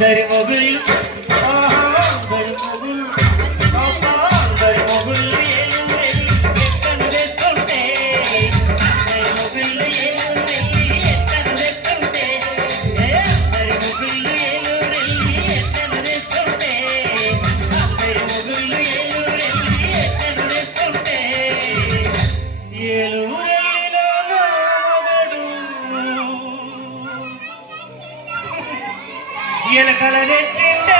అందరి మొగుళ్ళు అందరి మొగుళ్ళు అందరి మొగుళ్ళు ఏలు వెళ్ళి ఎక్కను తెస్తుంటే అందరి మొగుళ్ళు ఏలు వెళ్ళి ఎక్కను తెస్తుంటే అందరి మొగుళ్ళు ఏలు వెళ్ళి ఎక్కను తెస్తుంటే అందరి మొగుళ్ళు ఏలు వెళ్ళి ఎక్కను తెస్తుంటే ఏలు ఎలకల తెచ్చిండే